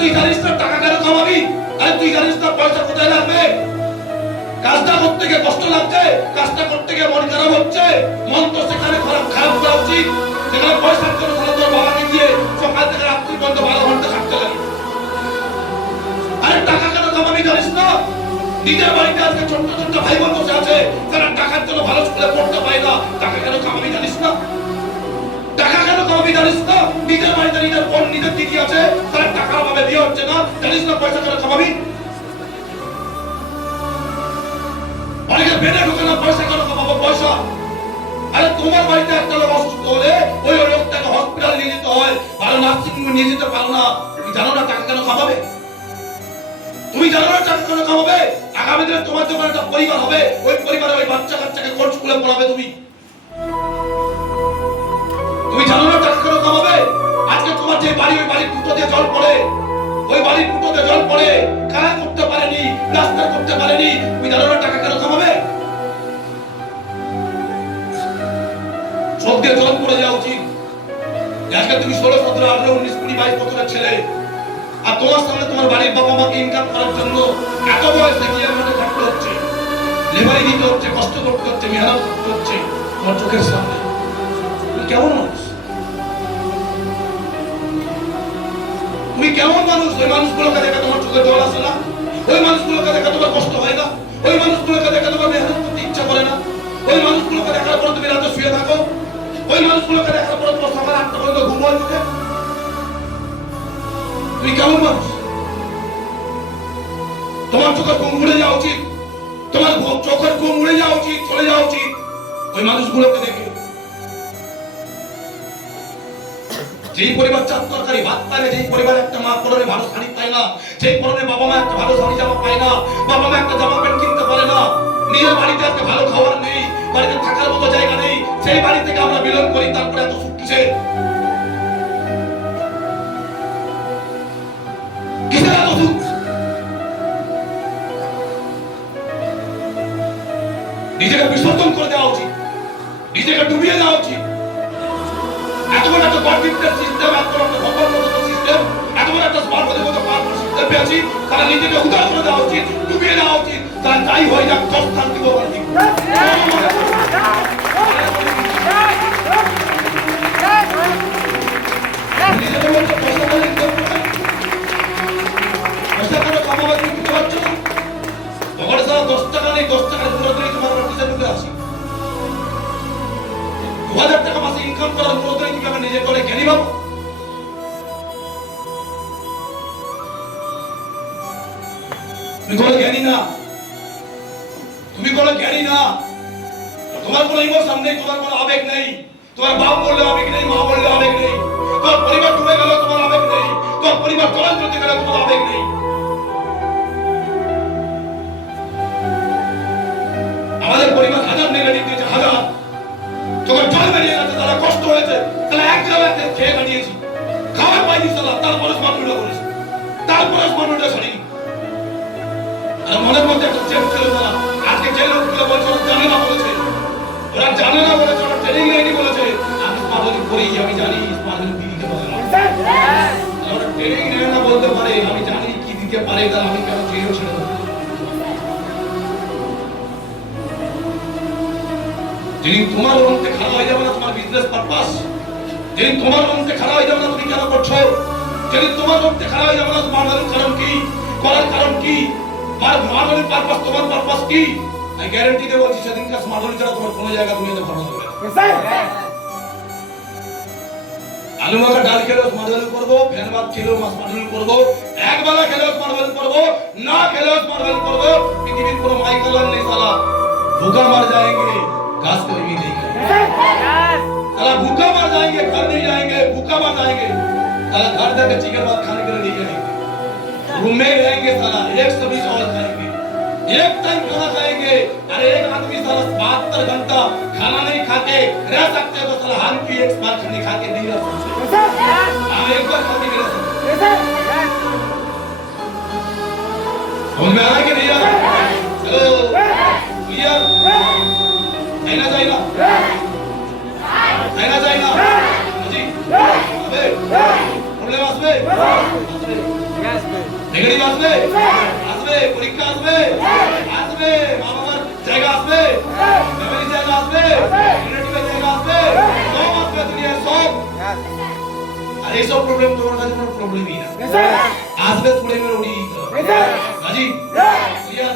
তুই জানিস না টাকা কেন কামাবি? আরে তুই জানিস না পয়সা কোথায় লাগবে? কাজটা করতে গিয়ে কষ্ট লাগছে, কাজটা করতে গিয়ে মন খারাপ হচ্ছে, মন তো সেখানে খারাপ করা উচিত যেখানে পয়সার জন্য তোর বাবাকে গিয়ে সকাল থেকে রাত্রি পর্যন্ত 12 ঘন্টা খাটতে লাগে। আরে টাকা কেন কামাবি জানিস না? নিজের বাড়িতে আজকে ছোট্ট ছোট্ট ভাই বোন বসে আছে, তারা টাকার জন্য ভালো স্কুলে পড়তে পায় না। টাকা কেন কামাবি জানিস না? টাকা কেন কামাবি জানিস না? নিজের বাড়িতে নিজের বোন নিজের দিদি আছে, তারা টাকার অভাবে বিয়ে হচ্ছে না, জানিস না পয়সা কেন কামাবি? অনেকে বেড়ে ঢোকে না, পয়সা কেন কামাবো? পয়সা। আরে তোমার বাড়িতে একটা লোক অসুস্থ হলে ওই লোকটাকে হসপিটাল নিয়ে যেতে হয়, ভালো নার্সিং হোমে নিয়ে যেতে পারো না। তুমি জানো না টাকা কেন কামাবে? তুমি জানো না টাকা কেন কামাবে? আগামী দিনে তোমার যখন একটা পরিবার হবে, ওই পরিবারে ওই বাচ্চা কাচ্চাকে কোন স্কুলে পড়াবে তুমি? তুমি জানো না টাকা কেন কামাবে? আজকে তোমার যে বাড়ি, ওই বাড়ির ফুটো দিয়ে জল পড়ে, ওই বাড়ির ফুটো দিয়ে জল পড়ে, কাজ করতে পারেনি, প্লাস্টার করতে পারেনি, তুমি জানো না টাকা কেন কামাবে? চোখ দিয়ে জল পড়ে যাওয়া উচিত। আজকে তুমি 16, 17, 18, 19, 20, 22 বছরের ছেলে, আর তোমার সামনে তোমার বাড়ির বাবা মাকে ইনকাম করার জন্য এত বয়সে গিয়ে আমাদের থাকতে হচ্ছে, লেবারি দিতে হচ্ছে, কষ্ট করতে হচ্ছে, মেহনত করতে হচ্ছে তোমার চোখের সামনে। তুমি কেমন মানুষ? তুমি কেমন মানুষ? ওই মানুষগুলোকে দেখে তোমার চোখে জল আসে না? ওই মানুষগুলোকে দেখে তোমার কষ্ট হয় না? ওই মানুষগুলোকে দেখে তোমার মেহনত করতে ইচ্ছা করে না? ওই মানুষগুলোকে দেখার পর তুমি রাতে শুয়ে থাকো? ওই মানুষগুলোকে দেখার পর তোমার সকাল 8টা পর্যন্ত ঘুম হয় চোখে? তুমি কেমন মানুষ? তোমার চোখের ঘুম উড়ে যাওয়া উচিত, তোমার চোখের ঘুম উড়ে যাওয়া উচিত, চলে যাওয়া উচিত ওই মানুষগুলোকে দেখে। যেই পরিবার চার তরকারি ভাত পায় না, যেই পরিবার একটা মা পরনে ভালো শাড়ি পায় না, যেই পরনে বাবা মা একটা ভালো শাড়ি জামা পায় না, বাবা মা একটা জামা প্যান্ট কিনতে পারে না, নিজের বাড়িতে একটা ভালো খাবার নেই, বাড়িতে থাকার মতো জায়গা নেই, সেই বাড়ি থেকে আমরা বিলং করি, তারপরে এত সুখ কিসের? কিসের এত সুখ? নিজেকে বিসর্জন করে দেওয়া উচিত, নিজেকে ডুবিয়ে দেওয়া উচিত। এত বড় একটা গডগিফটেড সিস্টেম, এত বড় একটা ভগবান সিস্টেম, এত বড় একটা স্মার্টফোনের মতো পাওয়ারফুল সিস্টেম পেয়েছি, তারা নিজেকে উদার করে দেওয়া উচিত, ডুবিয়ে দেওয়া উচিত। তারা যাই হয়ে যাক, সংস্থান দিব পারি। নিজেদের মধ্যে পয়সা করে ইনকাম করবে, পয়সা করে কামাবে, তুমি বুঝতে পারছো না? তোমার সারা 10 টাকা নেই, 10 টাকার পুরোটাই তোমার অফিসে ঢুকে আসি। 2000 টাকা মাসে ইনকাম করার পুরোটাই তুমি আমার নিজে করে জ্ঞানী ভাবো? তুমি কোনো জ্ঞানী না, তুমি কোনো জ্ঞানী না। তোমার কোনো ইমোশন নেই, তোমার কোনো আবেগ নেই। তোমার বাপ বললে আবেগ নেই, মা বললে আবেগ নেই, তোমার পরিবার ডুবে গেল তোমার আবেগ নেই, তোমার পরিবার জলাঞ্জলিতে গেলে তোমার আবেগ নেই। আমাদের পরিবার হাজার নেগেটিভ দিয়েছে, হাজার। যখন জল বেরিয়ে গেছে, তারা কষ্ট হয়েছে, তারা এক জায়গাতে খেয়ে বানিয়েছি, খাবার পাইনি সালা, তারপরে স্মার্টফোনটা করেছে, তারপরে স্মার্টফোনটা সরিনি। আর মনের মধ্যে একটা চেপ ছিল না। আজকে যে লোকগুলো বলছে ওরা জানে না বলেছে, ওরা জানে না বলেছে, ওরা ট্রেনিং নেয়নি বলেছে। আমি স্মার্টফোন করি, আমি জানি স্মার্টফোন কি দিতে পারে না। ওরা ট্রেনিং নেয় না বলতে পারে, আমি জানি কি দিতে পারে, তার আমি কেন চেয়েও ছেড়ে দেবো। যেদিন তোমার মনতে খারাপ হয়ে যাবে না তোমার বিজনেস পারপাস, যেদিন তোমার মনতে খারাপ হয়ে যাবে না তুমি কেন করছো, যেদিন তোমার মনতে খারাপ হয়ে যাবে না তোমার কারণ কি, করার কারণ কি, মানবের পারপাস, তোমার পারপাস কি, আমি গ্যারান্টি দিয়ে বলছি সেদিনকার স্মার্টফোন ছাড়া তোমার কোনো জায়গা দুনিয়াতে ভালো হবে না। আলু মাখা ডাল খেলেও স্মার্টফোন করবো, ফ্যান ভাত খেলেও স্মার্টফোন করবো, একবেলা খেলেও স্মার্টফোন করবো, না খেলেও স্মার্টফোন করবো। পৃথিবীর কোনো মাইকেল নেই সালা, भूखा मर जाएंगे घास कोई भी नहीं खाएगा, साला भूखा मर जाएंगे, घर नहीं जाएंगे, भूखा मर जाएंगे, साला घर जाकर चिकन भात खाने के लिए नहीं जाएंगे, रूम में रहेंगे, साला एक सब्जी चावल खाएंगे, एक टाइम खाना खाएंगे। अरे एक आदमी साला 72 घंटा खाना नहीं खाके रह सकते तो साला हम की एक बार खाने खाके नहीं रह सकते, हम एक बार खाके नहीं रह सकते। समझ में आ रहा है कि नहीं आ रहा? चलो क्लियर, जाइना जाइना जाइना जाइना जी, अबे प्रॉब्लम आसबे নেগেটিভ আসবে আসবে, পরীক্ষা আসবে আসবে, মা বাবার জায়গা আসবে, ফ্যামিলি জায়গা আসবে, রিলেটিভের জায়গা আসবে, সব আসবে দুনিয়ার সব। আর এইসব প্রবলেম তোমার কাছে কোনো প্রবলেমই না, আসবে তুলে মেরে উড়িয়ে দিতে হবে। রাজি? ক্লিয়ার?